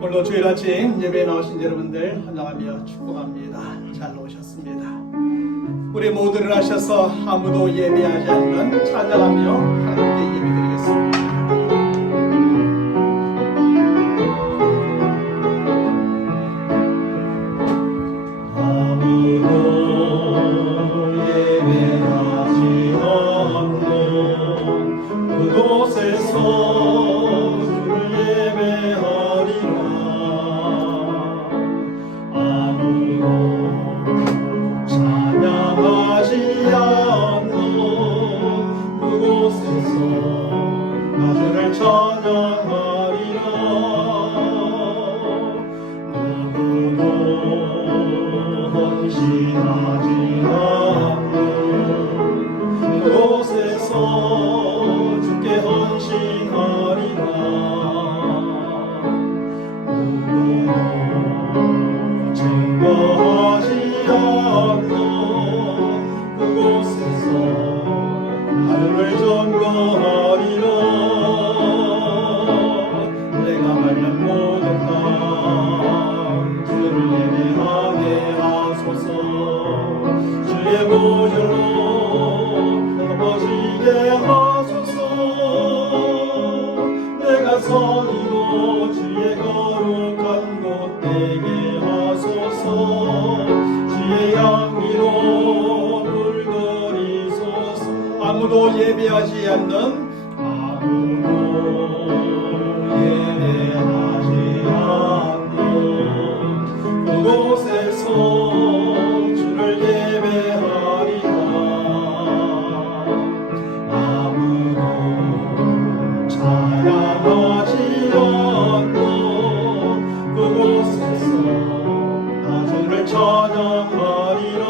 오늘도 주일 아침 예배에 나오신 여러분들 환영하며 축복합니다. 잘 오셨습니다. 우리 모두 일어나셔서 아무도 예배하지 않는 찬양하며 하나님께 예배드리겠습니다. 아무도 예배하지 않는 그곳에서 주를 예배하리라. 아무도 찬양하지 않는 그곳에서 나 주를 찬양하리라.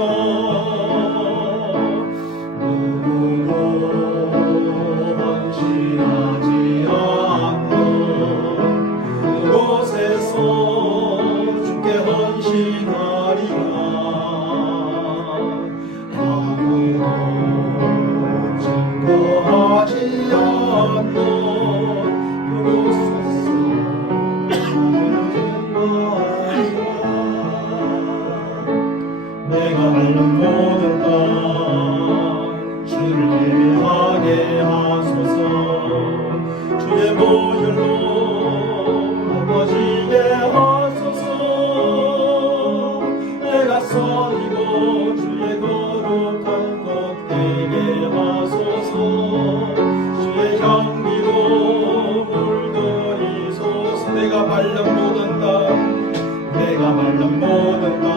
내가 말른 모든 땅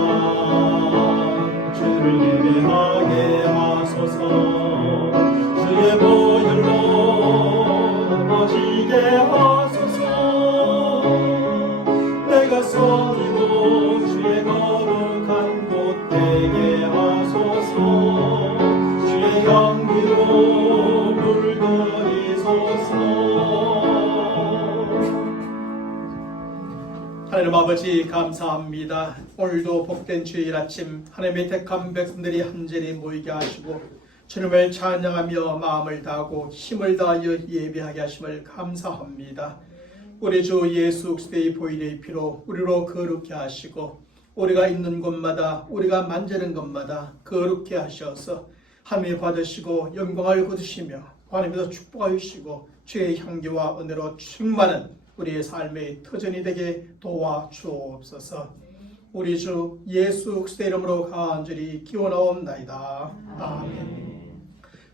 주를 예배하게 하소서. 주의 보혈로 넘어지게 하소서. 내가 섬기고 주의 거룩한 곳 되게 하소서. 주의 향기로 물들이소서. 하나님 아버지 감사합니다. 오늘도 복된 주일 아침 하나님의 택한 백성들이 한전히 모이게 하시고 주님을 찬양하며 마음을 다하고 힘을 다하여 예배하게 하심을 감사합니다. 우리 주 예수 그리스도의 보혈의 피로 우리로 거룩게 하시고 우리가 있는 곳마다 우리가 만지는 것마다 거룩게 하셔서 하나님이 받으시고 영광을 거두시며 하나님께서 축복하여 주시고 주의 향기와 은혜로 충만한 우리의 삶의 터전이 되게 도와주옵소서. 우리 주 예수 그리스도의 이름으로 간절히 기원하옵나이다. 아멘.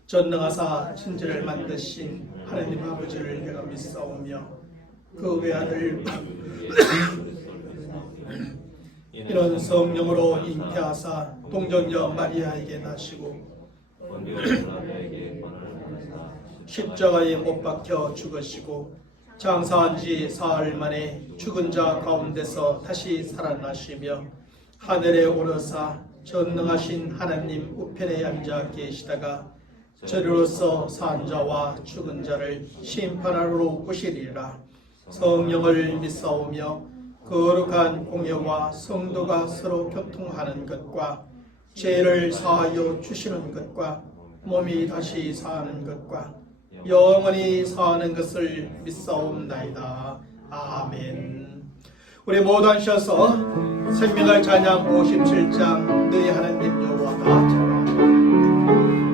전능하사 천지를 만드신 하나님 아버지를 내가 믿사오며 그 외아들 이런 성령으로 잉태하사 동정녀 마리아에게 나시고 십자가에 못 박혀 죽으시고 장사한 지 사흘 만에 죽은 자 가운데서 다시 살아나시며 하늘에 오르사 전능하신 하나님 우편에 앉아 계시다가 저리로서 산 자와 죽은 자를 심판하러 오시리라. 성령을 믿사오며 거룩한 공예와 성도가 서로 교통하는 것과 죄를 사하여 주시는 것과 몸이 다시 사는 것과 영원히 사는 것을 믿사옵나이다. 아멘. 우리 모두 앉으셔서 생명을 찬양 57장 너희 하나님 여호와가 찬양합니다.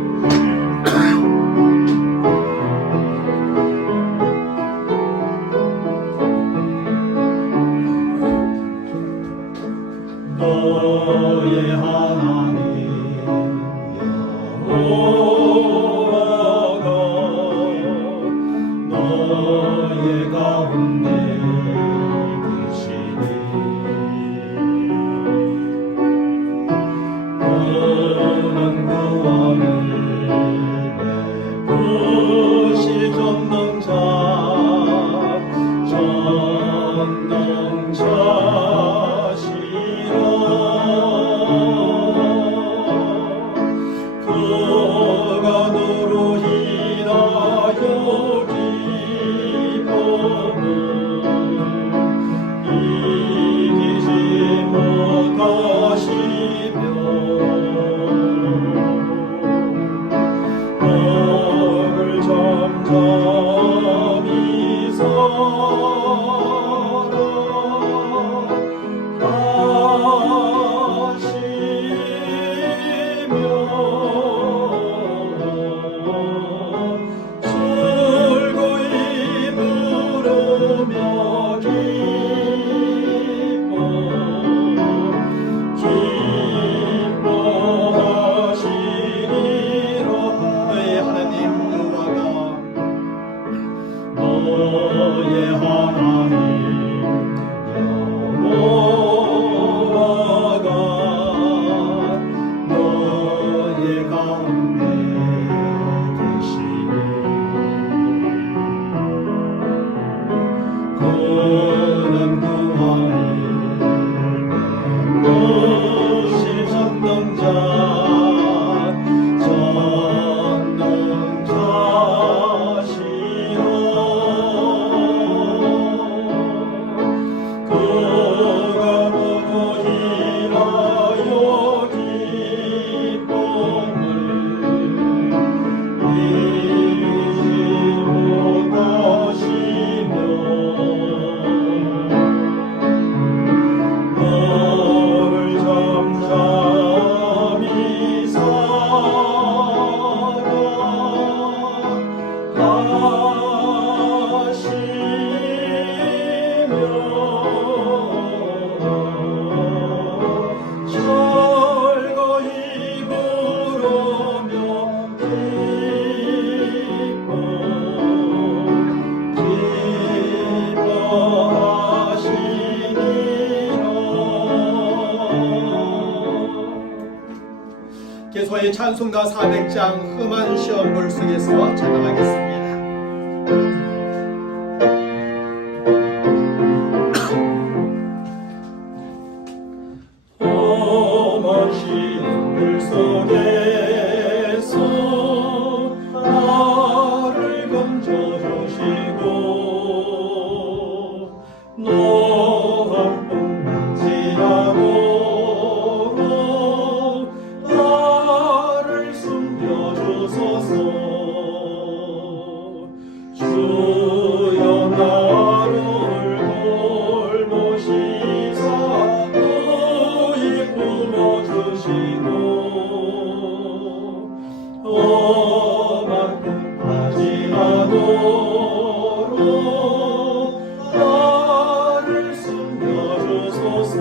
너의 하나님 여호와가 너의 가운데 계시니 그는 구원을 베푸시 그가 너로 인하여 기쁨을 이기지 못하시며 너를 잠잠히 너의 하나님 여호와가 너의 가운데 계시니 그는 구원을 베푸시 계속해 찬송가 400장 험한 시험 물속에서 찬양하겠습니다. 험한 시험 물속에서 나를 건져주시고 노함뿐만 지나고 주여 나를 돌보시사 너희 품어주시고 험한 꿈까지 하도록 나를 숨겨주소서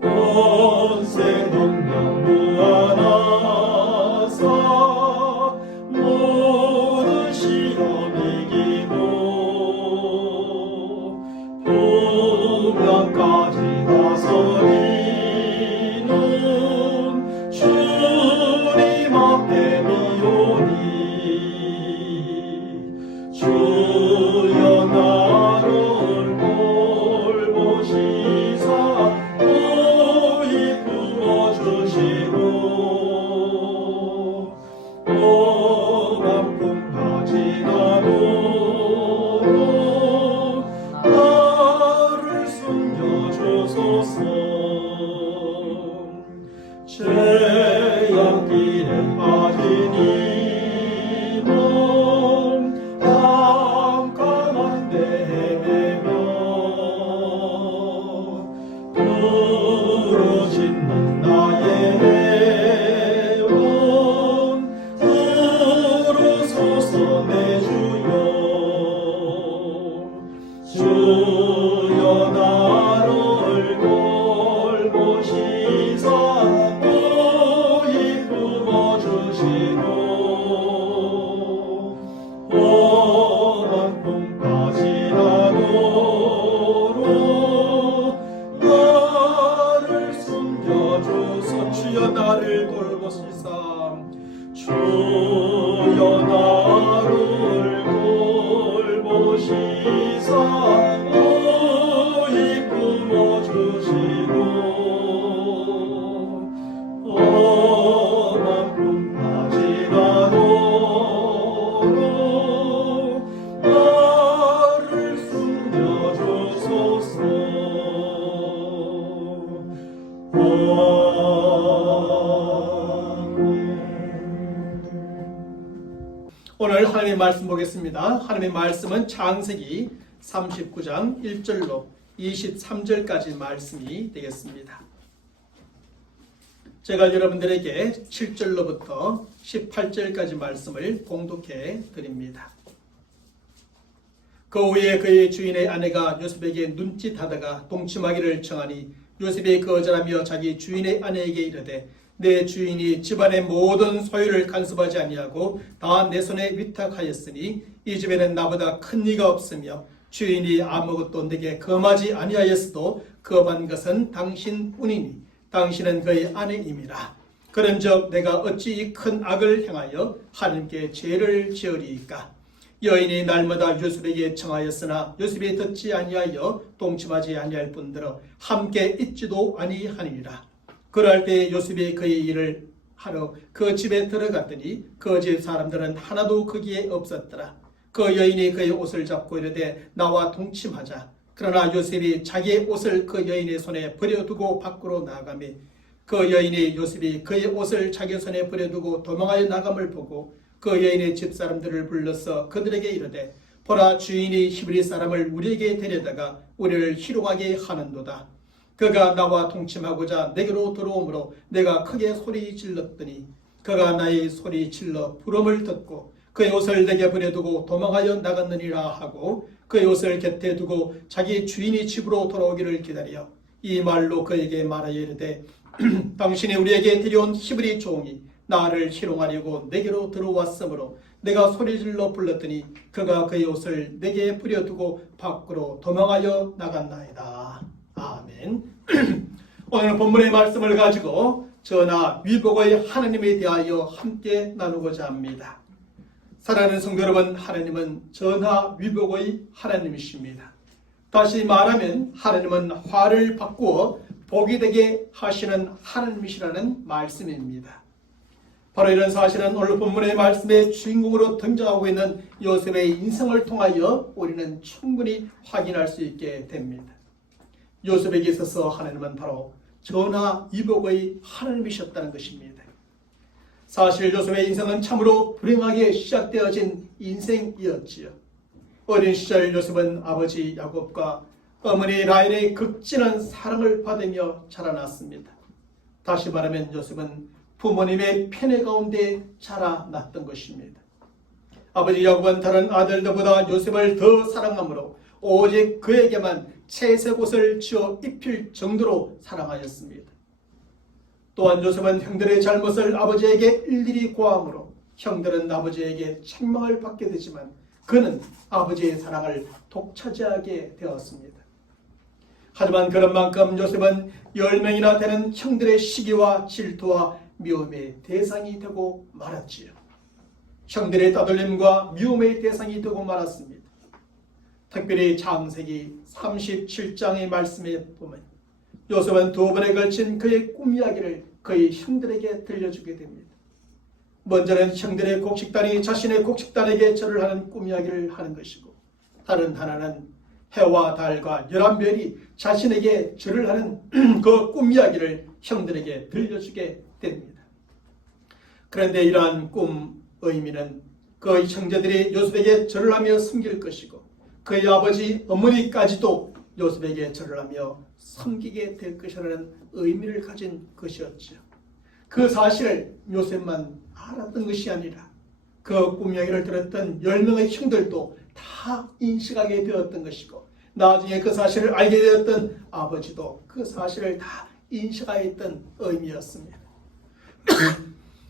본생 능력 무한하사 모든 시험 이기고 풍년까지 다스리는 주님 앞에 미오니 주여 나를 돌보시사 너희 품어주시고 험한 꿈까지 나도록 나를 숨겨주소서 죄악길에 빠진 이 몸 깜깜한 데 헤매며 내 주여 주여 나를 돌보시사 또 이끌어 주시고 험한 꿈까지 나도록 나를 숨겨주소 주여 나를 돌보시사 주여 나를 돌보시사 또 이끌어 주시고 험한 꿈까지 나도록 나를 숨겨주소서. 오늘 하나님의 말씀 보겠습니다. 하나님의 말씀은 창세기 39장 1절로 23절까지 말씀이 되겠습니다. 제가 여러분들에게 7절로부터 18절까지 말씀을 봉독해 드립니다. 그 후에 그의 주인의 아내가 요셉에게 눈짓하다가 동침하기를 청하니 요셉이 거절하며 자기 주인의 아내에게 이르되 내 주인이 집안의 모든 소유를 간섭하지 아니하고 다 내 손에 위탁하였으니 이 집에는 나보다 큰 이가 없으며 주인이 아무것도 내게 금하지 아니하였어도 금한 것은 당신뿐이니 당신은 그의 아내임이라. 그런즉 내가 어찌 이 큰 악을 행하여 하나님께 죄를 지으리이까. 여인이 날마다 요셉에게 청하였으나 요셉이 듣지 아니하여 동침하지 아니할 뿐더러 함께 있지도 아니하니라. 그럴 때 요셉이 그의 일을 하러 그 집에 들어갔더니 그 집 사람들은 하나도 거기에 없었더라. 그 여인이 그의 옷을 잡고 이르되 나와 동침하자. 그러나 요셉이 자기의 옷을 그 여인의 손에 버려두고 밖으로 나가며 그 여인이 요셉이 그의 옷을 자기 손에 버려두고 도망하여 나감을 보고 그 여인의 집사람들을 불러서 그들에게 이르되 보라 주인이 히브리 사람을 우리에게 데려다가 우리를 희롱하게 하는도다. 그가 나와 동침하고자 내게로 들어오므로 내가 크게 소리 질렀더니 그가 나의 소리 질러 부름을 듣고 그의 옷을 내게 버려두고 도망하여 나갔느니라 하고 그의 옷을 곁에 두고 자기 주인이 집으로 돌아오기를 기다려 이 말로 그에게 말하여 이르되 당신이 우리에게 데려온 히브리 종이 나를 희롱하려고 내게로 들어왔으므로 내가 소리질러 불렀더니 그가 그의 옷을 내게 버려두고 밖으로 도망하여 나갔나이다. 아멘. 오늘 본문의 말씀을 가지고 저나 위복의 하나님에 대하여 함께 나누고자 합니다. 사랑하는 성도 여러분, 하나님은 전하 위복의 하나님이십니다. 다시 말하면 하나님은 화를 바꾸어 복이 되게 하시는 하나님이시라는 말씀입니다. 바로 이런 사실은 오늘 본문의 말씀의 주인공으로 등장하고 있는 요셉의 인생을 통하여 우리는 충분히 확인할 수 있게 됩니다. 요셉에게 있어서 하나님은 바로 전하 위복의 하나님이셨다는 것입니다. 사실 요셉의 인생은 참으로 불행하게 시작되어진 인생이었지요. 어린 시절 요셉은 아버지 야곱과 어머니 라헬의 극진한 사랑을 받으며 자라났습니다. 다시 말하면 요셉은 부모님의 편애 가운데 자라났던 것입니다. 아버지 야곱은 다른 아들들보다 요셉을 더 사랑하므로 오직 그에게만 채색 옷을 지어 입힐 정도로 사랑하였습니다. 또한 요셉은 형들의 잘못을 아버지에게 일일이 고하므로 형들은 아버지에게 책망을 받게 되지만 그는 아버지의 사랑을 독차지하게 되었습니다. 하지만 그런 만큼 요셉은 10명이나 되는 형들의 시기와 질투와 미움의 대상이 되고 말았지요. 형들의 따돌림과 미움의 대상이 되고 말았습니다. 특별히 창세기 37장의 말씀에 보면 요셉은 2번에 걸친 그의 꿈 이야기를 그의 형들에게 들려주게 됩니다. 먼저는 형들의 곡식단이 자신의 곡식단에게 절을 하는 꿈 이야기를 하는 것이고 다른 하나는 해와 달과 11별이 자신에게 절을 하는 그 꿈 이야기를 형들에게 들려주게 됩니다. 그런데 이러한 꿈 의미는 그 형제들이 요셉에게 절을 하며 섬길 것이고 그의 아버지 어머니까지도 요셉에게 절을 하며 섬기게 될 것이라는 의미를 가진 것이었죠. 그 사실을 요셉만 알았던 것이 아니라 그 꿈 이야기를 들었던 10명의 형들도 다 인식하게 되었던 것이고, 나중에 그 사실을 알게 되었던 아버지도 그 사실을 다 인식하였던 의미였습니다.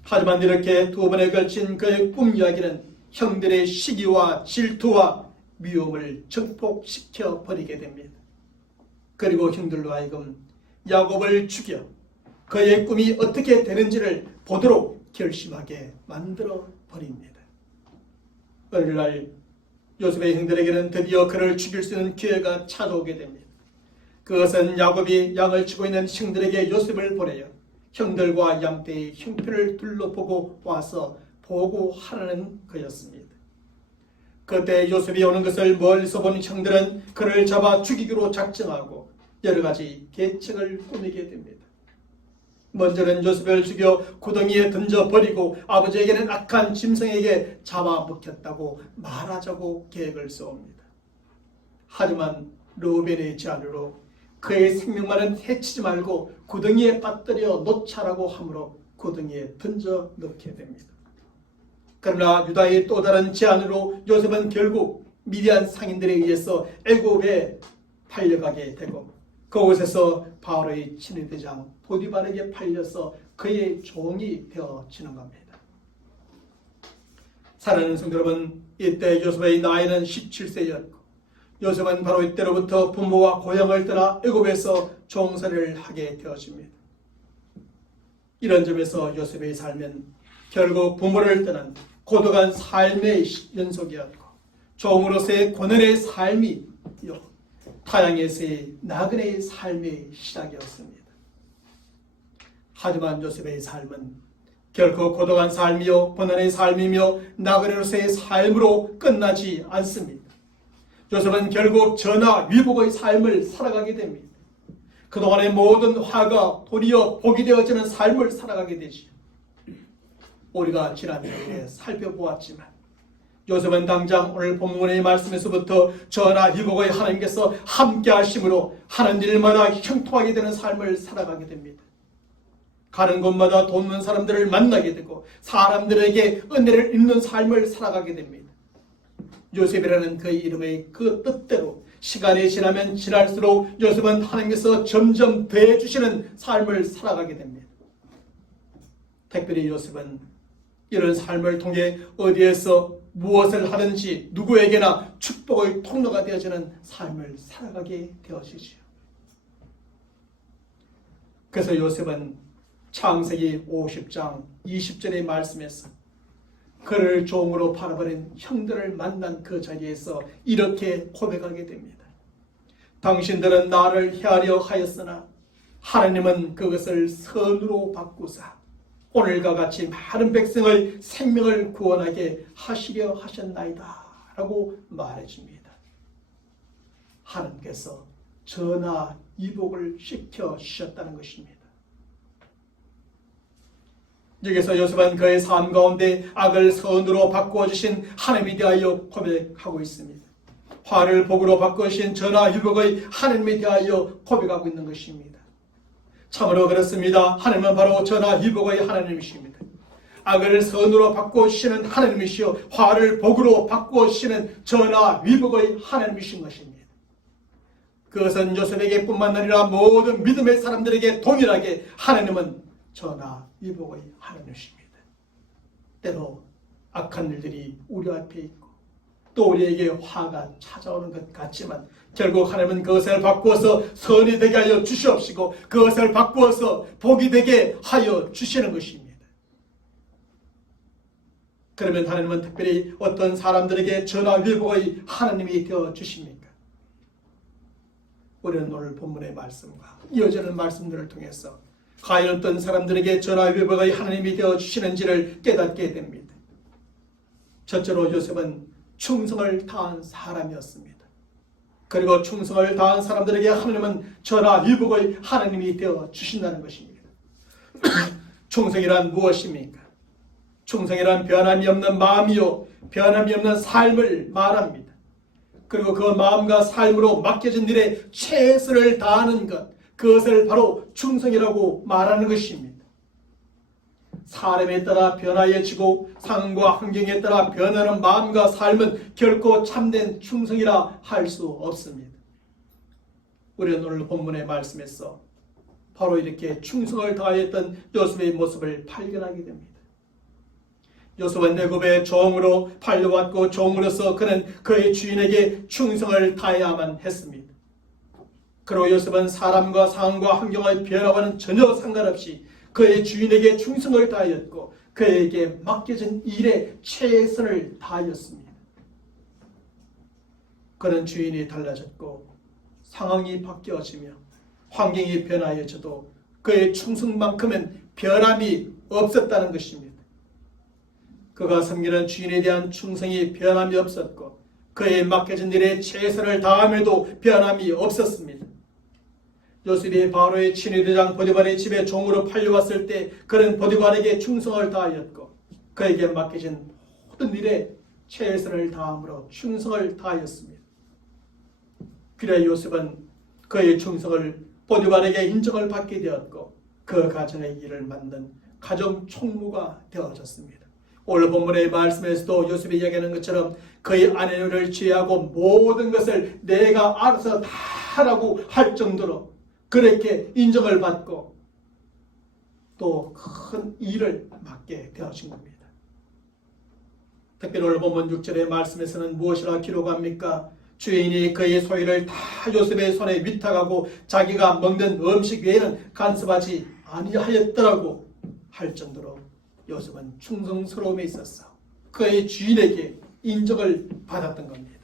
하지만 이렇게 두 번에 걸친 그의 꿈 이야기는 형들의 시기와 질투와 미움을 증폭시켜 버리게 됩니다. 그리고 형들로 하여금 야곱을 죽여 그의 꿈이 어떻게 되는지를 보도록 결심하게 만들어 버립니다. 어느 날 요셉의 형들에게는 드디어 그를 죽일 수 있는 기회가 찾아오게 됩니다. 그것은 야곱이 양을 치고 있는 형들에게 요셉을 보내요 형들과 양떼의 형편을 둘러보고 와서 보고하라는 거였습니다. 그때 요셉이 오는 것을 멀리서 본 형들은 그를 잡아 죽이기로 작정하고 여러 가지 계책을 꾸미게 됩니다. 먼저는 요셉을 죽여 구덩이에 던져버리고 아버지에게는 악한 짐승에게 잡아먹혔다고 말하자고 계획을 세웁니다. 하지만 르우벤의 제안으로 그의 생명만은 해치지 말고 구덩이에 빠뜨려 놓자라고 하므로 구덩이에 던져 넣게 됩니다. 그러나 유다의 또 다른 제안으로 요셉은 결국 미디안 상인들에 의해서 애굽에 팔려가게 되고 그곳에서 바로의 친위대장 보디발에게 팔려서 그의 종이 되어지는 겁니다. 사랑하는 성도 여러분, 이때 요셉의 나이는 17세였고 요셉은 바로 이때로부터 부모와 고향을 떠나 애굽에서 종살이를 하게 되어집니다. 이런 점에서 요셉의 삶은 결국 부모를 떠난 고독한 삶의 연속이었고 종으로서의 고난의 삶이요 타향에서의 나그네의 삶의 시작이었습니다. 하지만 요셉의 삶은 결코 고독한 삶이요 고난의 삶이며 나그네로서의 삶으로 끝나지 않습니다. 요셉은 결국 전하 위복의 삶을 살아가게 됩니다. 그동안의 모든 화가 도리어 복이 되어지는 삶을 살아가게 되지요. 우리가 지난주에 살펴보았지만 요셉은 당장 오늘 본문의 말씀에서부터 전하 위복의 하나님께서 함께 하심으로 하는 일마다 형통하게 되는 삶을 살아가게 됩니다. 가는 곳마다 돕는 사람들을 만나게 되고 사람들에게 은혜를 입는 삶을 살아가게 됩니다. 요셉이라는 그의 이름의 그 뜻대로 시간이 지나면 지날수록 요셉은 하나님께서 점점 더해주시는 삶을 살아가게 됩니다. 특별히 요셉은 이런 삶을 통해 어디에서 무엇을 하든지 누구에게나 축복의 통로가 되어지는 삶을 살아가게 되어지지요. 그래서 요셉은 창세기 50장 20절의 말씀에서 그를 종으로 팔아버린 형들을 만난 그 자리에서 이렇게 고백하게 됩니다. 당신들은 나를 헤아려 하였으나 하나님은 그것을 선으로 바꾸사 오늘과 같이 많은 백성의 생명을 구원하게 하시려 하셨나이다 라고 말해줍니다. 하나님께서 전하 이복을 시켜 주셨다는 것입니다. 여기서 요셉은 그의 삶 가운데 악을 선으로 바꾸어 주신 하나님에 대하여 고백하고 있습니다. 화를 복으로 바꾸신 전하 유복의 하나님에 대하여 고백하고 있는 것입니다. 참으로 그렇습니다. 하나님은 바로 전하 유복의 하나님이십니다. 악을 선으로 바꾸시는 하나님이시요 화를 복으로 바꾸시는 전하 위복의 하나님이신 것입니다. 그것은 요셉에게 뿐만 아니라 모든 믿음의 사람들에게 동일하게 하나님은 전하 위복의 하나님이십니다. 때로 악한 일들이 우리 앞에 있고 또 우리에게 화가 찾아오는 것 같지만 결국 하나님은 그것을 바꾸어서 선이 되게 하여 주시옵시고 그것을 바꾸어서 복이 되게 하여 주시는 것입니다. 그러면 하나님은 특별히 어떤 사람들에게 전하 위복의 하나님이 되어 주십니까? 우리는 오늘 본문의 말씀과 이어지는 말씀들을 통해서 과연 어떤 사람들에게 전하 위복의 하나님이 되어 주시는지를 깨닫게 됩니다. 첫째로 요셉은 충성을 다한 사람이었습니다. 그리고 충성을 다한 사람들에게 하나님은 전하 위복의 하나님이 되어 주신다는 것입니다. 충성이란 무엇입니까? 충성이란 변함이 없는 마음이요 변함이 없는 삶을 말합니다. 그리고 그 마음과 삶으로 맡겨진 일에 최선을 다하는 것, 그것을 바로 충성이라고 말하는 것입니다. 사람에 따라 변화해지고 상황과 환경에 따라 변하는 마음과 삶은 결코 참된 충성이라 할 수 없습니다. 우리는 오늘 본문의 말씀에서 바로 이렇게 충성을 다했던 요셉의 모습을 발견하게 됩니다. 요셉은 애굽의 종으로 팔려왔고 종으로서 그는 그의 주인에게 충성을 다해야만 했습니다. 그리고 요셉은 사람과 상황과 환경의 변화와는 전혀 상관없이 그의 주인에게 충성을 다하였고 그에게 맡겨진 일에 최선을 다하였습니다. 그는 주인이 달라졌고 상황이 바뀌어지며 환경이 변화해져도 그의 충성만큼은 변함이 없었다는 것입니다. 그가 섬기는 주인에 대한 충성이 변함이 없었고 그의 맡겨진 일에 최선을 다함에도 변함이 없었습니다. 요셉이 바로의 친위대장 보디발의 집에 종으로 팔려왔을 때 그는 보디발에게 충성을 다하였고 그에게 맡겨진 모든 일에 최선을 다함으로 충성을 다하였습니다. 그래 요셉은 그의 충성을 보디발에게 인정을 받게 되었고 그 가정의 일을 맡는 가정 총무가 되어졌습니다. 오늘 본문의 말씀에서도 요셉이 이야기하는 것처럼 그의 아내를 취하고 모든 것을 내가 알아서 다 하라고 할 정도로 그렇게 인정을 받고 또 큰 일을 맡게 되어진 겁니다. 특별히 오늘 본문 6절의 말씀에서는 무엇이라 기록합니까? 주인이 그의 소유를 다 요셉의 손에 위탁하고 자기가 먹는 음식 외에는 간섭하지 아니하였더라고 할 정도로 요셉은 충성스러움에 있어서 그의 주인에게 인정을 받았던 겁니다.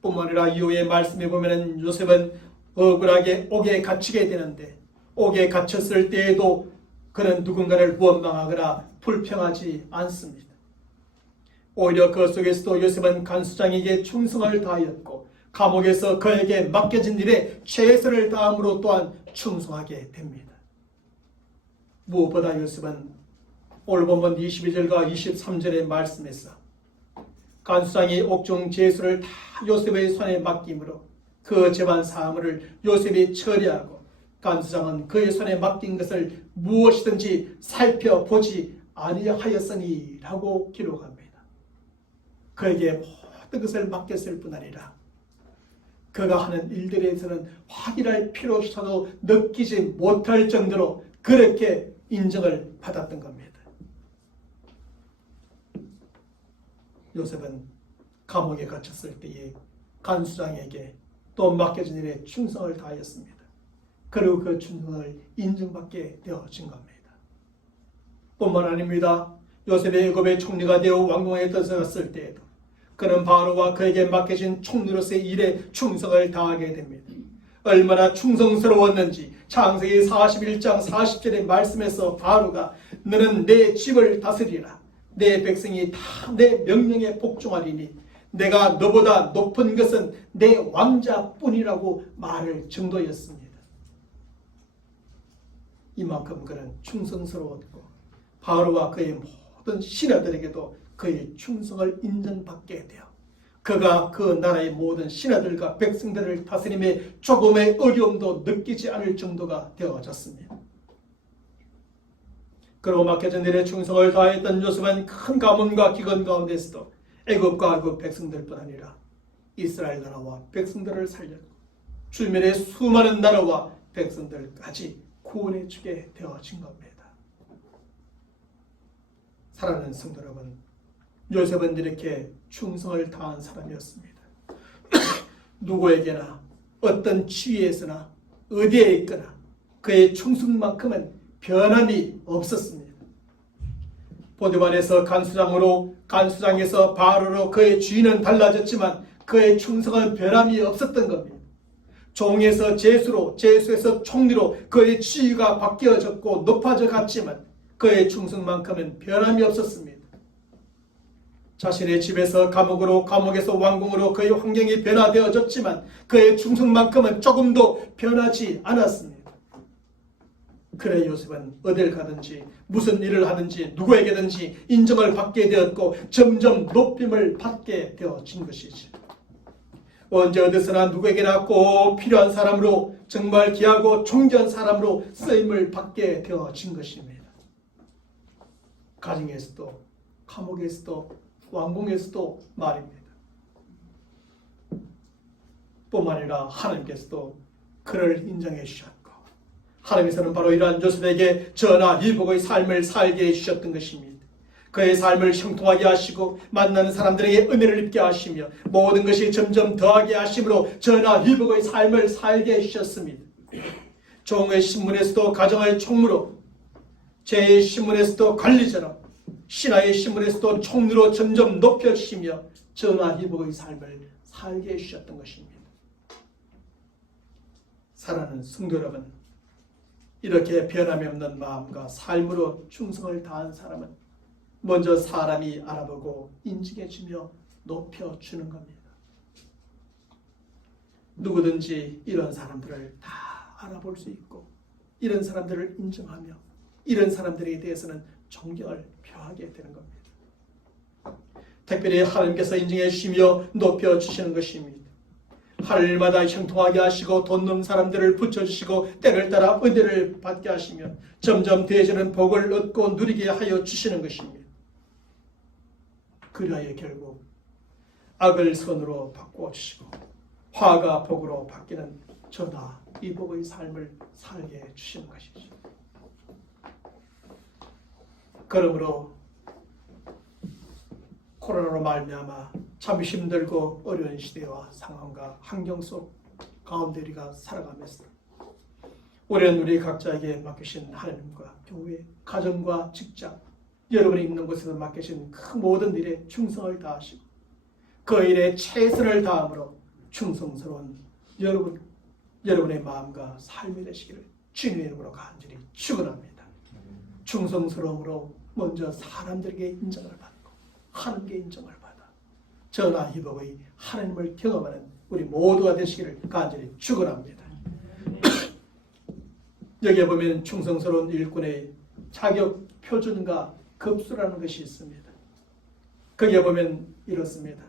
뿐만 아니라 이후의 말씀에 보면 요셉은 억울하게 옥에 갇히게 되는데 옥에 갇혔을 때에도 그는 누군가를 원망하거나 불평하지 않습니다. 오히려 그 속에서도 요셉은 간수장에게 충성을 다하였고 감옥에서 그에게 맡겨진 일에 최선을 다함으로 또한 충성하게 됩니다. 무엇보다 요셉은 오늘 본문 22절과 23절의 말씀에서 간수장이 옥중 제수를 다 요셉의 손에 맡김으로 그 재반 사물을 요셉이 처리하고 간수장은 그의 손에 맡긴 것을 무엇이든지 살펴보지 아니하였으니라고 기록합니다. 그에게 모든 것을 맡겼을 뿐 아니라 그가 하는 일들에 대해서는 확인할 필요조차도 느끼지 못할 정도로 그렇게 인정을 받았던 겁니다. 요셉은 감옥에 갇혔을 때에 간수장에게 또 맡겨진 일에 충성을 다하였습니다. 그리고 그 충성을 인정받게 되어진 겁니다. 뿐만 아닙니다. 요셉이 애굽의 총리가 되어 왕궁에 들어갔을 때에도 그는 바로와 그에게 맡겨진 총리로서의 일에 충성을 다하게 됩니다. 얼마나 충성스러웠는지 창세기 41장 40절의 말씀에서 바로가 너는 내 집을 다스리라. 내 백성이 다 내 명령에 복종하리니 내가 너보다 높은 것은 내 왕자뿐이라고 말할 정도였습니다. 이만큼 그는 충성스러웠고 바로와 그의 모든 신하들에게도 그의 충성을 인정받게 되어 그가 그 나라의 모든 신하들과 백성들을 다스림에 조금의 어려움도 느끼지 않을 정도가 되어졌습니다. 그리고 맡겨진 일에 충성을 다했던 요셉은 큰 가문과 기근 가운데서도 애굽과 그 백성들뿐 아니라 이스라엘 나라와 백성들을 살렸고 주변의 수많은 나라와 백성들까지 구원해 주게 되어진 겁니다. 사랑하는 성도 여러분, 요셉은 이렇게 충성을 다한 사람이었습니다. 누구에게나 어떤 지위에서나 어디에 있거나 그의 충성만큼은 변함이 없었습니다. 보디발에서 간수장에서 바로로 그의 주인은 달라졌지만 그의 충성은 변함이 없었던 겁니다. 종에서 제수로, 제수에서 총리로 그의 지위가 바뀌어졌고 높아져 갔지만 그의 충성만큼은 변함이 없었습니다. 자신의 집에서 감옥으로, 감옥에서 왕궁으로 그의 환경이 변화되어졌지만 그의 충성만큼은 조금도 변하지 않았습니다. 그래 요셉은 어딜 가든지 무슨 일을 하든지 누구에게든지 인정을 받게 되었고 점점 높임을 받게 되어진 것이지. 언제 어디서나 누구에게나 꼭 필요한 사람으로 정말 귀하고 존귀한 사람으로 쓰임을 받게 되어진 것입니다. 가정에서도, 감옥에서도, 왕궁에서도 말입니다. 뿐만 아니라 하나님께서도 그를 인정해 주셨고, 하나님께서는 바로 이러한 요셉에게 전하 이복의 삶을 살게 해주셨던 것입니다. 그의 삶을 형통하게 하시고 만나는 사람들에게 은혜를 입게 하시며 모든 것이 점점 더하게 하심으로 전하 이복의 삶을 살게 해주셨습니다. 종의 신분에서도 가정의 총무로, 제의 신분에서도 관리자로, 신하의 신분에서도 총리로 점점 높여주시며 전하 이복의 삶을 살게 해주셨던 것입니다. 사랑하는 성도 여러분, 이렇게 변함이 없는 마음과 삶으로 충성을 다한 사람은 먼저 사람이 알아보고 인정해주며 높여주는 겁니다. 누구든지 이런 사람들을 다 알아볼 수 있고 이런 사람들을 인정하며 이런 사람들에 대해서는 존경을 표하게 되는 겁니다. 특별히 하나님께서 인정해 주시며 높여주시는 것입니다. 하늘마다 형통하게 하시고 돈 없는 사람들을 붙여주시고 때를 따라 은혜를 받게 하시며 점점 대해지는 복을 얻고 누리게 하여 주시는 것입니다. 그리하여 결국 악을 선으로 바꾸어 주시고 화가 복으로 바뀌는 전하 이복의 삶을 살게 해주시는 것이죠. 그러므로 코로나로 말미암아 참 힘들고 어려운 시대와 상황과 환경 속 가운데 우리가 살아가면서 올해는 우리 각자에게 맡기신 하나님과 교회, 가정과 직장, 여러분이 있는 곳에서 맡기신 그 모든 일에 충성을 다하시고 그 일에 최선을 다함으로 충성스러운 여러분의 마음과 삶이 되시기를 주님의 이름으로 간절히 축원합니다. 충성스러움으로 먼저 사람들에게 인정을 받고 하나님께 인정을 받아 전하 이복의 하나님을 경험하는 우리 모두가 되시기를 간절히 축원합니다. 여기에 보면 충성스러운 일꾼의 자격 표준과 급수라는 것이 있습니다. 거기에 보면 이렇습니다.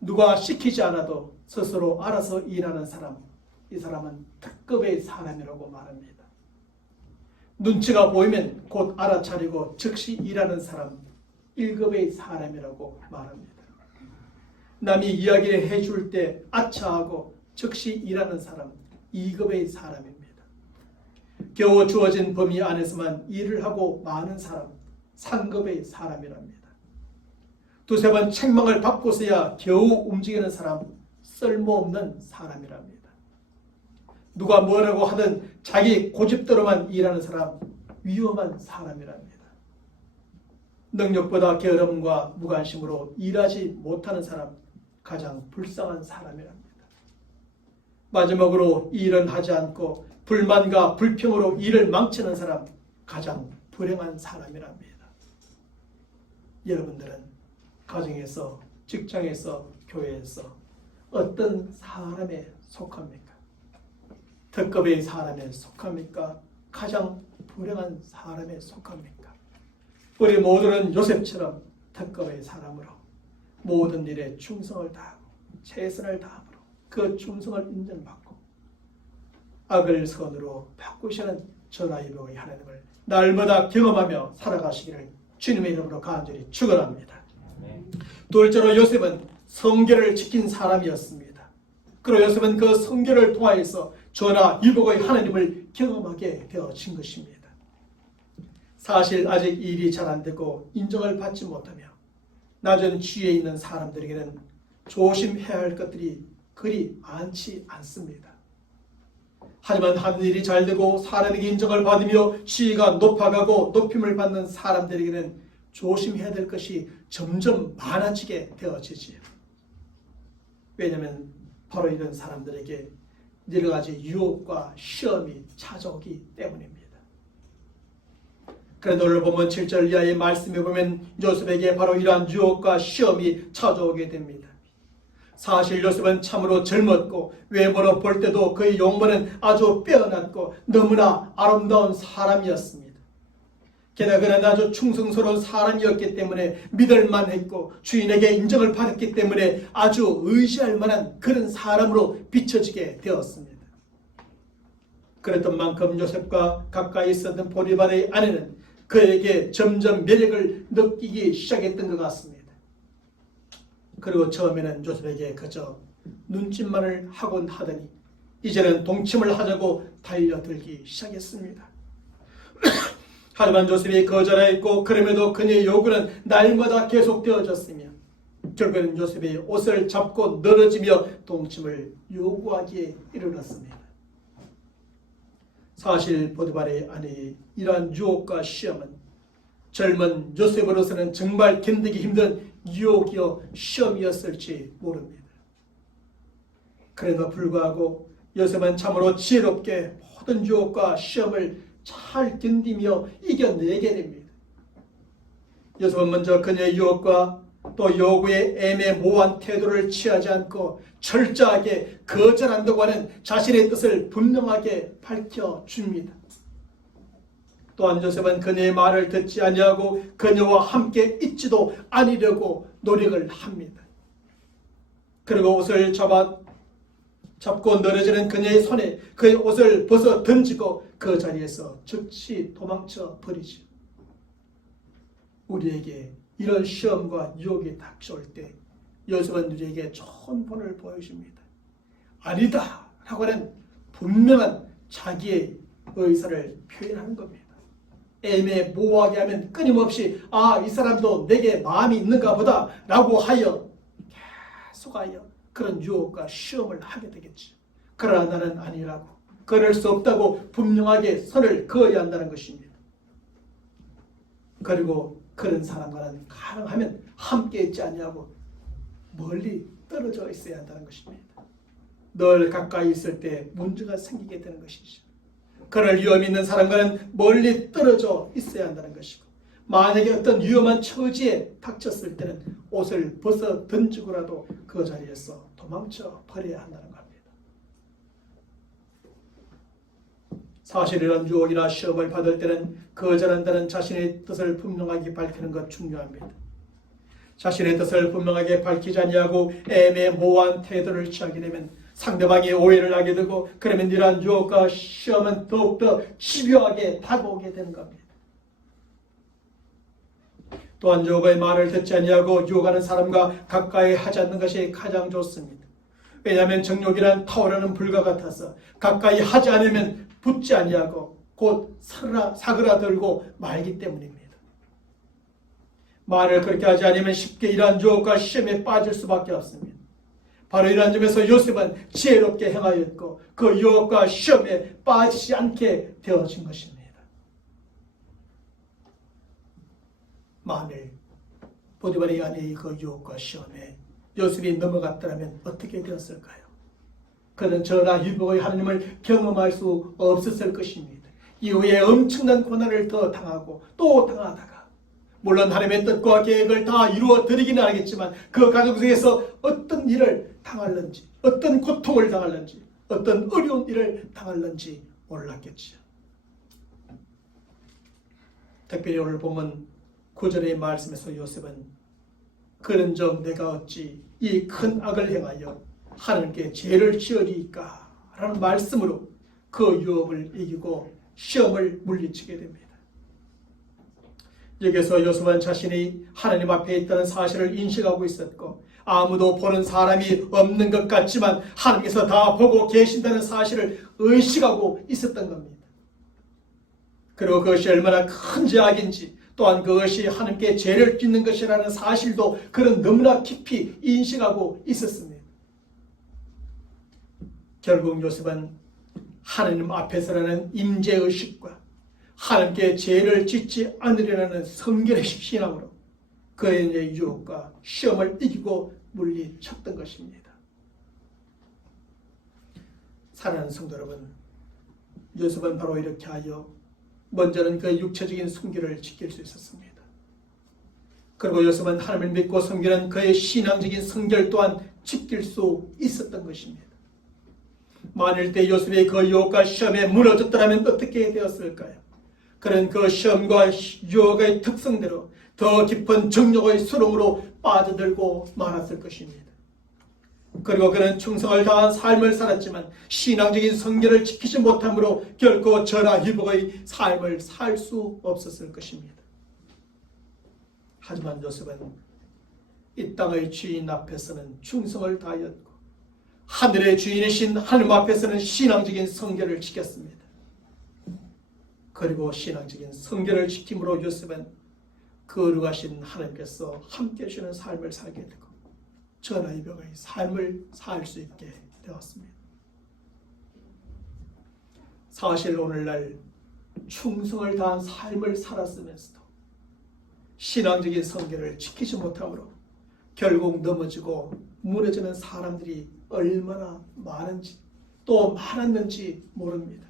누가 시키지 않아도 스스로 알아서 일하는 사람, 이 사람은 특급의 사람이라고 말합니다. 눈치가 보이면 곧 알아차리고 즉시 일하는 사람, 1급의 사람이라고 말합니다. 남이 이야기를 해줄 때 아차하고 즉시 일하는 사람, 2급의 사람입니다. 겨우 주어진 범위 안에서만 일을 하고 마는 사람, 3급의 사람이랍니다. 두세 번 책망을 받고서야 겨우 움직이는 사람, 쓸모없는 사람이랍니다. 누가 뭐라고 하든 자기 고집대로만 일하는 사람, 위험한 사람이랍니다. 능력보다 게으름과 무관심으로 일하지 못하는 사람, 가장 불쌍한 사람이랍니다. 마지막으로 일은 하지 않고 불만과 불평으로 일을 망치는 사람, 가장 불행한 사람이랍니다. 여러분들은 가정에서, 직장에서, 교회에서 어떤 사람에 속합니까? 특급의 사람에 속합니까? 가장 불행한 사람에 속합니까? 우리 모두는 요셉처럼 특급의 사람으로 모든 일에 충성을 다하고 최선을 다함으로 그 충성을 인정받고 악을 선으로 바꾸시는 전하 이복의 하나님을 날마다 경험하며 살아가시기를 주님의 이름으로 간절히 축원합니다. 둘째로 요셉은 성결을 지킨 사람이었습니다. 그리고 요셉은 그 성결을 통하여서 전하 이복의 하나님을 경험하게 되어진 것입니다. 사실 아직 일이 잘 안 되고 인정을 받지 못하며 낮은 지위에 있는 사람들에게는 조심해야 할 것들이 그리 많지 않습니다. 하지만 하는 일이 잘 되고 사람에게 인정을 받으며 지위가 높아가고 높임을 받는 사람들에게는 조심해야 될 것이 점점 많아지게 되어지지요. 왜냐하면 바로 이런 사람들에게 여러 가지 유혹과 시험이 찾아오기 때문입니다. 그래도 오늘 보면 7절 이하의 말씀에 보면 요셉에게 바로 이러한 유혹과 시험이 찾아오게 됩니다. 사실 요셉은 참으로 젊었고 외모로 볼 때도 그의 용모는 아주 빼어났고 너무나 아름다운 사람이었습니다. 게다가 그는 아주 충성스러운 사람이었기 때문에 믿을만했고 주인에게 인정을 받았기 때문에 아주 의지할 만한 그런 사람으로 비춰지게 되었습니다. 그랬던 만큼 요셉과 가까이 있었던 보디발의 아내는 그에게 점점 매력을 느끼기 시작했던 것 같습니다. 그리고 처음에는 요셉에게 그저 눈짓만을 하곤 하더니 이제는 동침을 하자고 달려들기 시작했습니다. 하지만 요셉이 거절하였고 그럼에도 그녀의 요구는 날마다 계속되어졌으며 결국에는 요셉이 옷을 잡고 늘어지며 동침을 요구하기에 이르렀습니다. 사실 보디발의 아내의 이러한 유혹과 시험은 젊은 요셉으로서는 정말 견디기 힘든 유혹이요 시험이었을지 모릅니다. 그래도 불구하고 요셉은 참으로 지혜롭게 모든 유혹과 시험을 잘 견디며 이겨내게 됩니다. 요셉은 먼저 그녀의 유혹과 또 요구에 애매모호한 태도를 취하지 않고 철저하게 거절한다고 하는 자신의 뜻을 분명하게 밝혀줍니다. 또한 요셉은 그녀의 말을 듣지 아니하고 그녀와 함께 있지도 않으려고 노력을 합니다. 그리고 옷을 잡고 늘어지는 그녀의 손에 그의 옷을 벗어 던지고 그 자리에서 즉시 도망쳐 버리죠. 우리에게 이런 시험과 유혹이 닥쳐올 때 요셉은 우리에게 좋은 본을 보여줍니다. 아니다 라고 하는 분명한 자기의 의사를 표현하는 겁니다. 애매모호하게 하면 끊임없이 이 사람도 내게 마음이 있는가 보다 라고 하여 계속하여 그런 유혹과 시험을 하게 되겠지. 그러나 나는 아니라고, 그럴 수 없다고 분명하게 선을 그어야 한다는 것입니다. 그리고 그런 사람과는 가능하면 함께 있지 아니하고 멀리 떨어져 있어야 한다는 것입니다. 늘 가까이 있을 때 문제가 생기게 되는 것이죠. 그럴 위험 있는 사람과는 멀리 떨어져 있어야 한다는 것이고, 만약에 어떤 위험한 처지에 닥쳤을 때는 옷을 벗어 던지고라도 그 자리에서 도망쳐 버려야 한다는 겁니다. 사실 이런 유혹이나 시험을 받을 때는 거절한다는 자신의 뜻을 분명하게 밝히는 것 중요합니다. 자신의 뜻을 분명하게 밝히지 아니하고 애매모호한 태도를 취하게 되면 상대방이 오해를 하게 되고, 그러면 이러한 유혹과 시험은 더욱더 집요하게 다가오게 되는 겁니다. 또한 유혹의 말을 듣지 아니하고 유혹하는 사람과 가까이 하지 않는 것이 가장 좋습니다. 왜냐하면 정욕이란 타오르는 불과 같아서 가까이 하지 않으면 붙지 아니하고 곧 사그라들고 말기 때문입니다. 말을 그렇게 하지 않으면 쉽게 이러한 유혹과 시험에 빠질 수밖에 없습니다. 바로 이러한 점에서 요셉은 지혜롭게 행하였고 그 유혹과 시험에 빠지지 않게 되어진 것입니다. 만일 보디발의 아내의 그 유혹과 시험에 요셉이 넘어갔더라면 어떻게 되었을까요? 그는 전하 유복의 하나님을 경험할 수 없었을 것입니다. 이후에 엄청난 고난을 더 당하고 또 당하다가, 물론 하나님의 뜻과 계획을 다 이루어 드리기는 하겠지만 그 가정 속에서 어떤 일을 당할는지, 어떤 고통을 당할는지, 어떤 어려운 일을 당할는지 몰랐겠지요. 특별히 오늘 보면 9절의 말씀에서 요셉은 그런즉 내가 어찌 이 큰 악을 행하여 하나님께 죄를 지으리이까 라는 말씀으로 그 유혹을 이기고 시험을 물리치게 됩니다. 여기서 요셉은 자신이 하나님 앞에 있다는 사실을 인식하고 있었고, 아무도 보는 사람이 없는 것 같지만 하나님께서 다 보고 계신다는 사실을 의식하고 있었던 겁니다. 그리고 그것이 얼마나 큰 죄악인지, 또한 그것이 하나님께 죄를 짓는 것이라는 사실도 그는 너무나 깊이 인식하고 있었습니다. 결국 요셉은 하나님 앞에서라는 임재의식과 하나님께 죄를 짓지 않으려는 성결의 신앙으로 그의 유혹과 시험을 이기고 물리쳤던 것입니다. 사랑하는 성도 여러분, 요셉은 바로 이렇게 하여 먼저는 그 육체적인 순결을 지킬 수 있었습니다. 그리고 요셉은 하나님을 믿고 섬기는 그의 신앙적인 성결 또한 지킬 수 있었던 것입니다. 만일 때 요셉의 그 유혹과 시험에 무너졌더라면 어떻게 되었을까요? 그는 그 시험과 유혹의 특성대로 더 깊은 정욕의 수렁으로 빠져들고 말았을 것입니다. 그리고 그는 충성을 다한 삶을 살았지만 신앙적인 성결을 지키지 못함으로 결코 전하위복의 삶을 살 수 없었을 것입니다. 하지만 요셉은 이 땅의 주인 앞에서는 충성을 다하였고 하늘의 주인이신 하나님 앞에서는 신앙적인 성결을 지켰습니다. 그리고 신앙적인 성결을 지킴으로 요셉은 거룩하신 하나님께서 함께 해주는 삶을 살게 되고 전하위복의 삶을 살 수 있게 되었습니다. 사실 오늘날 충성을 다한 삶을 살았으면서도 신앙적인 성결을 지키지 못함으로 결국 넘어지고 무너지는 사람들이 얼마나 많은지 또 많았는지 모릅니다.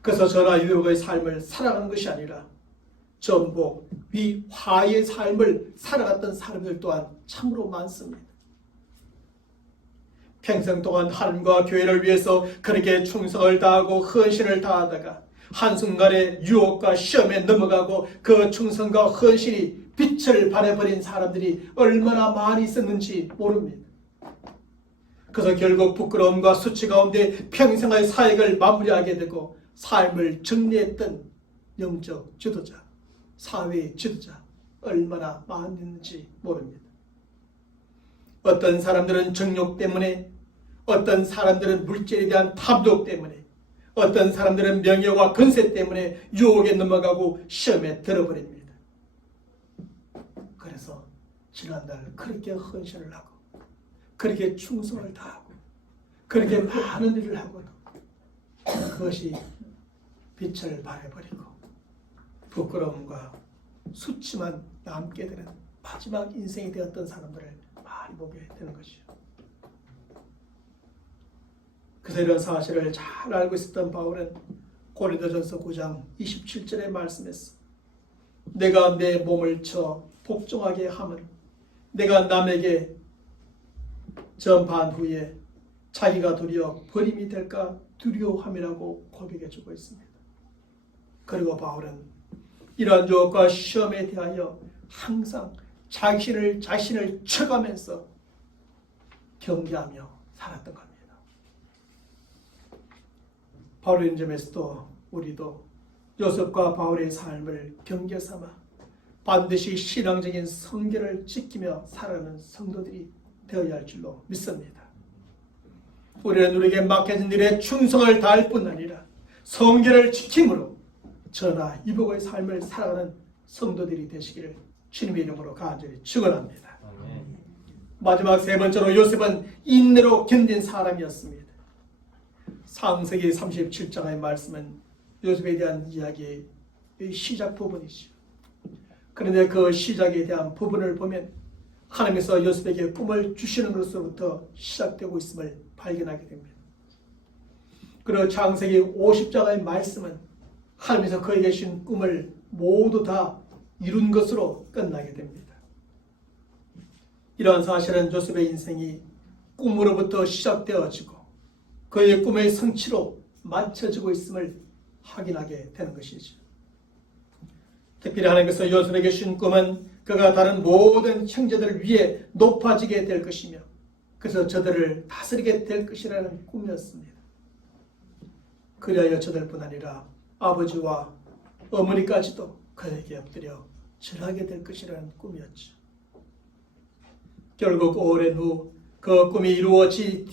그래서 전하위복의 삶을 살아가는 것이 아니라 전복, 위, 화의 삶을 살아갔던 사람들 또한 참으로 많습니다. 평생 동안 하나님과 교회를 위해서 그렇게 충성을 다하고 헌신을 다하다가 한순간에 유혹과 시험에 넘어가고 그 충성과 헌신이 빛을 발해버린 사람들이 얼마나 많이 있었는지 모릅니다. 그래서 결국 부끄러움과 수치 가운데 평생의 사역을 마무리하게 되고 삶을 정리했던 영적 지도자, 사회의 지도자 얼마나 많은지 모릅니다. 어떤 사람들은 정욕 때문에, 어떤 사람들은 물질에 대한 탐욕 때문에, 어떤 사람들은 명예와 권세 때문에 유혹에 넘어가고 시험에 들어버립니다. 그래서 지난날 그렇게 헌신을 하고 그렇게 충성을 다하고 그렇게 많은 일을 하고도 그것이 빛을 발해버리고 부끄러움과 수치만 남게 되는 마지막 인생이 되었던 사람들을 많이 보게 되는 것이죠. 그래서 이런 사실을 잘 알고 있었던 바울은 고린도전서 9장 27절의 말씀에서 내가 내 몸을 쳐 복종하게 함은 내가 남에게 전파한 후에 자기가 도리어 버림이 될까 두려워함이라고 고백해주고 있습니다. 그리고 바울은 이러한 유혹과 시험에 대하여 항상 자신을 쳐가면서 경계하며 살았던 겁니다. 바울의 점에서도 우리도 요셉과 바울의 삶을 경계삼아 반드시 신앙적인 성결을 지키며 살아가는 성도들이 되어야 할 줄로 믿습니다. 우리는 우리에게 맡겨진 일에 충성을 다할 뿐 아니라 성결을 지킴으로 전하위복의 삶을 살아가는 성도들이 되시기를 주님의 이름으로 간절히 축원합니다. 마지막 세 번째로 요셉은 인내로 견딘 사람이었습니다. 창세기 37장의 말씀은 요셉에 대한 이야기의 시작 부분이죠. 그런데 그 시작에 대한 부분을 보면 하나님께서 요셉에게 꿈을 주시는 것으로부터 시작되고 있음을 발견하게 됩니다. 그리고 창세기 50장의 말씀은 하나님께서 그에게 주신 꿈을 모두 다 이룬 것으로 끝나게 됩니다. 이러한 사실은 요셉의 인생이 꿈으로부터 시작되어지고 그의 꿈의 성취로 맞춰지고 있음을 확인하게 되는 것이죠. 특별히 하나님께서 요셉에게 주신 꿈은 그가 다른 모든 형제들을 위해 높아지게 될 것이며 그래서 저들을 다스리게 될 것이라는 꿈이었습니다. 그리하여 저들뿐 아니라 아버지와 어머니까지도 그에게 엎드려 절하게 될 것이라는 꿈이었죠. 결국 오랜 후 그 꿈이 이루어진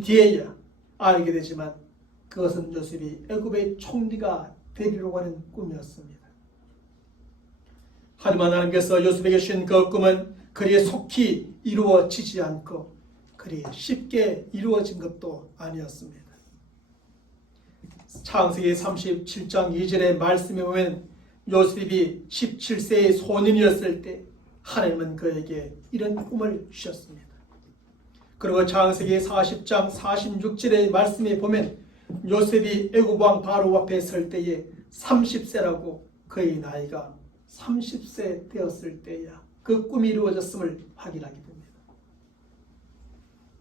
뒤에야 알게 되지만 그것은 요셉이 애굽의 총리가 되리라고 하는 꿈이었습니다. 하지만 하나님께서 요셉에게 주신 그 꿈은 그리 속히 이루어지지 않고 그리 쉽게 이루어진 것도 아니었습니다. 창세기 37장 2절의 말씀에 보면 요셉이 17세의 소년이었을 때 하나님은 그에게 이런 꿈을 주셨습니다. 그리고 창세기 40장 46절의 말씀에 보면 요셉이 애굽 왕 바로 앞에 설 때에 30세라고 그의 나이가 30세 되었을 때야 그 꿈이 이루어졌음을 확인하게 됩니다.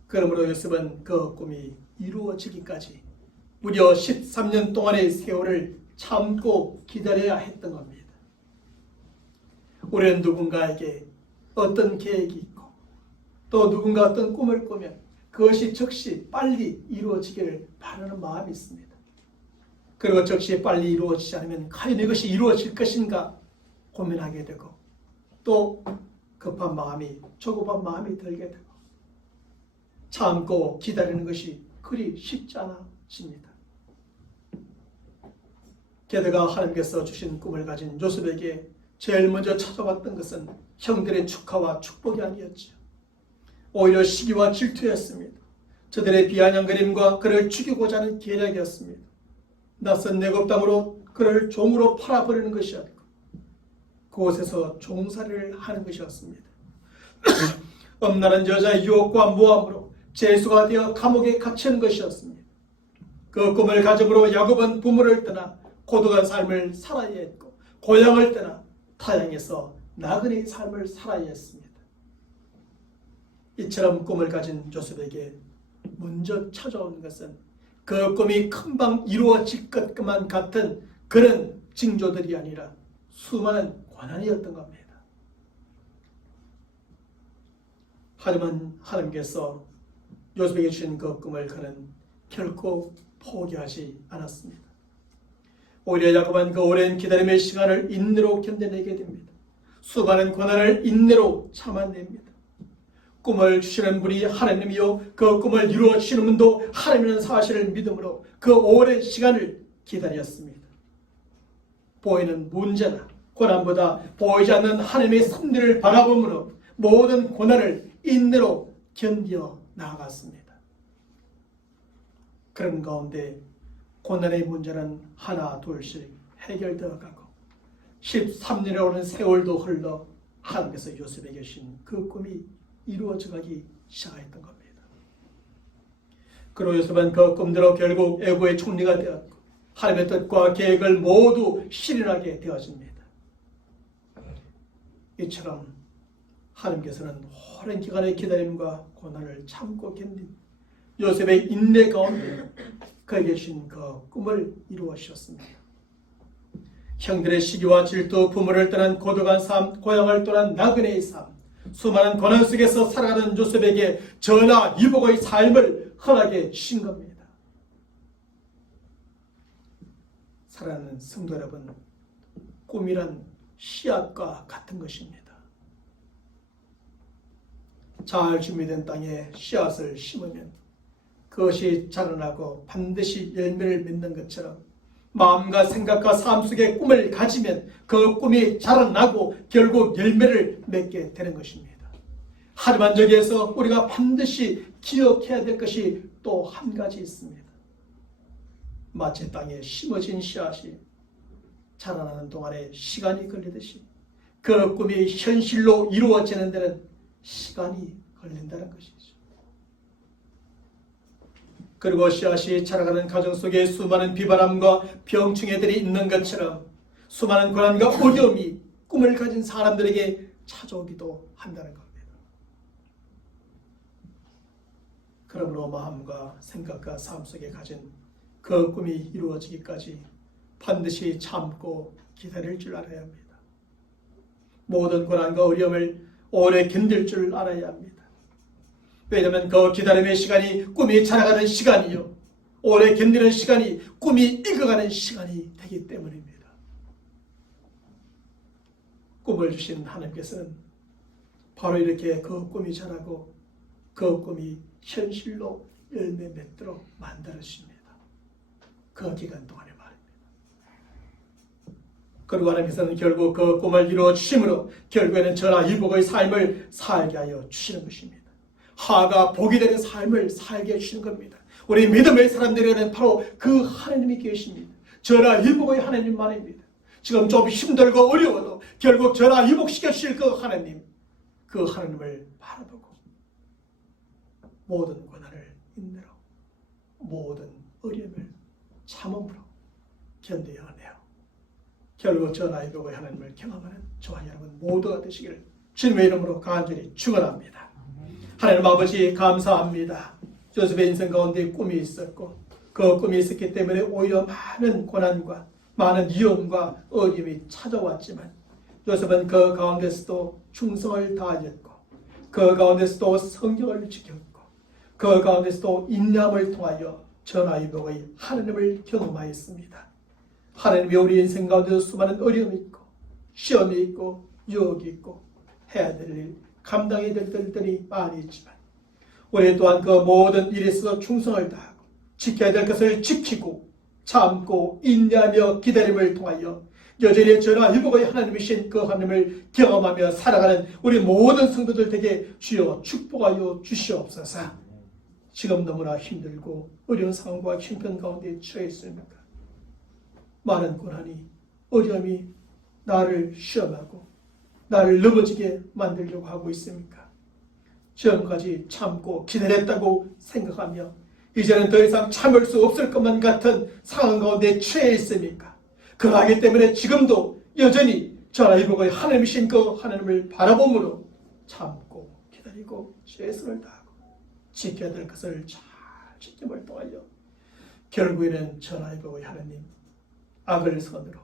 그러므로 요셉은 그 꿈이 이루어지기까지 무려 13년 동안의 세월을 참고 기다려야 했던 겁니다. 우리는 누군가에게 어떤 계획이 있고 또 누군가 어떤 꿈을 꾸면 그것이 즉시 빨리 이루어지기를 바라는 마음이 있습니다. 그리고 즉시 빨리 이루어지지 않으면 과연 이것이 이루어질 것인가 고민하게 되고 또 급한 마음이, 조급한 마음이 들게 되고 참고 기다리는 것이 그리 쉽지 않아집니다. 게다가 하나님께서 주신 꿈을 가진 요셉에게 제일 먼저 찾아왔던 것은 형들의 축하와 축복이 아니었죠. 오히려 시기와 질투였습니다. 저들의 비아냥거림과 그를 죽이고자 하는 계략이었습니다. 낯선 내국 땅으로 그를 종으로 팔아버리는 것이었고 그곳에서 종살이를 하는 것이었습니다. 엄란한 여자의 유혹과 모함으로 죄수가 되어 감옥에 갇힌 것이었습니다. 그 꿈을 가짐으로 야곱은 부모를 떠나 고독한 삶을 살아야 했고 고향을 떠나 타향에서 나그네의 삶을 살아야 했습니다. 이처럼 꿈을 가진 요셉에게 먼저 찾아온 것은 그 꿈이 금방 이루어질 것만 같은 그런 징조들이 아니라 수많은 고난이었던 겁니다. 하지만 하나님께서 요셉에게 주신 그 꿈을 그는 결코 포기하지 않았습니다. 오히려 야곱은 그 오랜 기다림의 시간을 인내로 견뎌내게 됩니다. 수많은 고난을 인내로 참아냅니다. 꿈을 주시는 분이 하나님이요 그 꿈을 이루어 주시는 분도 하나님이라는 사실을 믿음으로 그 오랜 시간을 기다렸습니다. 보이는 문제나 고난보다 보이지 않는 하나님의 섭리를 바라보므로 모든 고난을 인내로 견뎌 나아갔습니다. 그런 가운데 고난의 문제는 하나 둘씩 해결되어 가고 13년에 오는 세월도 흘러 하나님께서 요셉에게 주신 그 꿈이 이루어져 가기 시작했던 겁니다. 그리고 요셉은 그 꿈대로 결국 애고의 총리가 되었고 하나님의 뜻과 계획을 모두 실현하게 되어집니다. 이처럼 하나님께서는 오랜 기간의 기다림과 고난을 참고 견딘 요셉의 인내 가운데 그에게 주신 그 꿈을 이루어 주셨습니다. 형들의 시기와 질투, 부모를 떠난 고독한 삶, 고향을 떠난 나그네의 삶, 수많은 고난 속에서 살아가는 요셉에게 전하 이복의 삶을 허락해 주신 겁니다. 사랑하는 성도 여러분, 꿈이란 씨앗과 같은 것입니다. 잘 준비된 땅에 씨앗을 심으면 그것이 자라나고 반드시 열매를 맺는 것처럼 마음과 생각과 삶 속에 꿈을 가지면 그 꿈이 자라나고 결국 열매를 맺게 되는 것입니다. 하지만 여기에서 우리가 반드시 기억해야 될 것이 또 한 가지 있습니다. 마치 땅에 심어진 씨앗이 자라나는 동안에 시간이 걸리듯이 그 꿈이 현실로 이루어지는 데는 시간이 걸린다는 것이죠. 그리고 씨앗이 자라가는 가정 속에 수많은 비바람과 병충해들이 있는 것처럼 수많은 고난과 어려움이 꿈을 가진 사람들에게 찾아오기도 한다는 겁니다. 그러므로 마음과 생각과 삶 속에 가진 그 꿈이 이루어지기까지 반드시 참고 기다릴 줄 알아야 합니다. 모든 고난과 어려움을 오래 견딜 줄 알아야 합니다. 왜냐하면 그 기다림의 시간이 꿈이 자라가는 시간이요 오래 견디는 시간이 꿈이 익어가는 시간이 되기 때문입니다. 꿈을 주신 하나님께서는 바로 이렇게 그 꿈이 자라고 그 꿈이 현실로 열매 맺도록 만들어주십니다. 그 기간 동안에 말입니다. 그리고 하나님께서는 결국 그 꿈을 이루어 주심으로 결국에는 저나 이복의 삶을 살게 하여 주시는 것입니다. 하가 복이 되는 삶을 살게 해주시는 겁니다. 우리 믿음의 사람들에게는 바로 그 하나님이 계십니다. 저나 이복의 하나님만입니다. 지금 좀 힘들고 어려워도 결국 저나 이복시켜 주실 그 하나님, 그 하나님을 바라보고 모든 고난을 인내로 모든 어려움을 참음으로 견뎌야 하네요. 결국 저나 이복의 하나님을 경험하는 저와 여러분 모두가 되시기를 주님의 이름으로 간절히 축원합니다. 하나님 아버지 감사합니다. 요셉의 인생 가운데 꿈이 있었고 그 꿈이 있었기 때문에 오히려 많은 고난과 많은 위험과 어려움이 찾아왔지만 요셉은 그 가운데서도 충성을 다하였고 그 가운데서도 성경을 지켰고 그 가운데서도 인내함을 통하여 전화위복의 하나님을 경험하였습니다. 하나님이 우리 인생 가운데도 수많은 어려움이 있고 시험이 있고 유혹이 있고 해야 될 일, 감당해야 될 일들이 많이 있지만 우리 또한 그 모든 일에서 충성을 다하고 지켜야 될 것을 지키고 참고 인내하며 기다림을 통하여 여전히 전화위복의 하나님이신 그 하나님을 경험하며 살아가는 우리 모든 성도들 되게 주여 축복하여 주시옵소서. 지금 너무나 힘들고 어려운 상황과 형편 가운데 처해 있습니까? 많은 고난이 어려움이 나를 시험하고 나를 넘어지게 만들려고 하고 있습니까? 지금까지 참고 기다렸다고 생각하며 이제는 더 이상 참을 수 없을 것만 같은 상황 가운데 처해 있습니까? 그러하기 때문에 지금도 여전히 전화위복의 하나님이신 그 하나님을 바라봄으로 참고 기다리고 최선을 다하고 지켜야 될 것을 잘 지킴을 통하여 결국에는 전화위복의 하나님 악을 선으로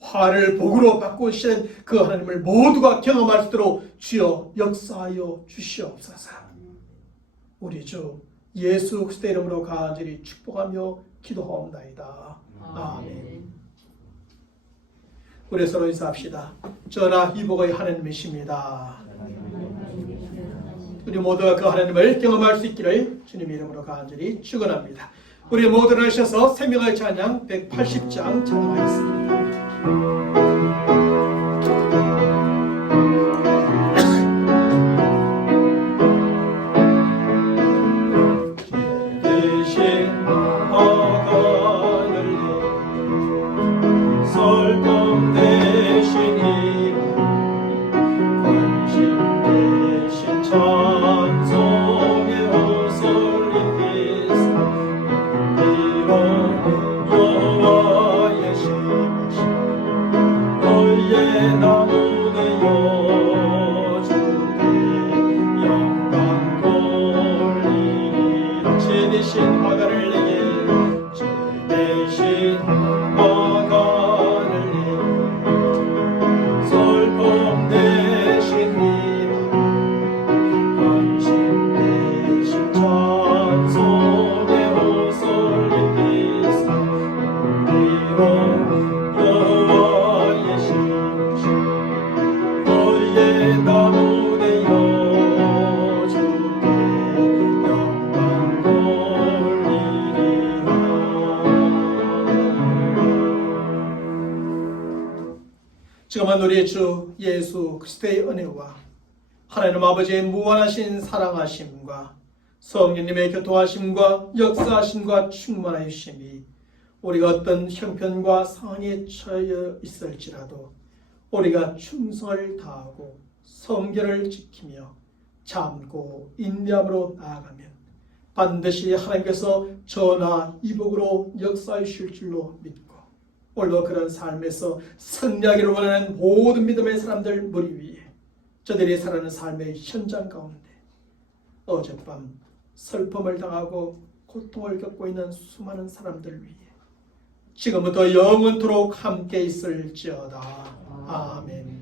화를 복으로 바꾸시는 그 하나님을 모두가 경험할 수 있도록 주여 역사하여 주시옵소서. 우리 주 예수 그리스도의 이름으로 간절히 축복하며 기도하옵나이다. 아멘. 우리 서로 인사합시다. 전화위복의 하나님이십니다. 우리 모두가 그 하나님을 경험할 수 있기를 주님의 이름으로 간절히 축원합니다. 우리 모두 나오셔서 생명의 찬양 180장 찬양하겠습니다. 지금은 우리 주 예수 그리스도의 은혜와 하나님 아버지의 무한하신 사랑하심과 성령님의 교통하심과 역사하심과 충만하심이 우리가 어떤 형편과 상황에 처해 있을지라도 우리가 충성을 다하고 성결을 지키며 참고 인내함으로 나아가면 반드시 하나님께서 전화위복으로 역사하실 줄로 믿고 오늘도 그런 삶에서 승리하기를 원하는 모든 믿음의 사람들 머리 위에 저들이 살아가는 삶의 현장 가운데 어젯밤 슬픔을 당하고 고통을 겪고 있는 수많은 사람들 위해 지금부터 영원토록 함께 있을지어다. 아멘.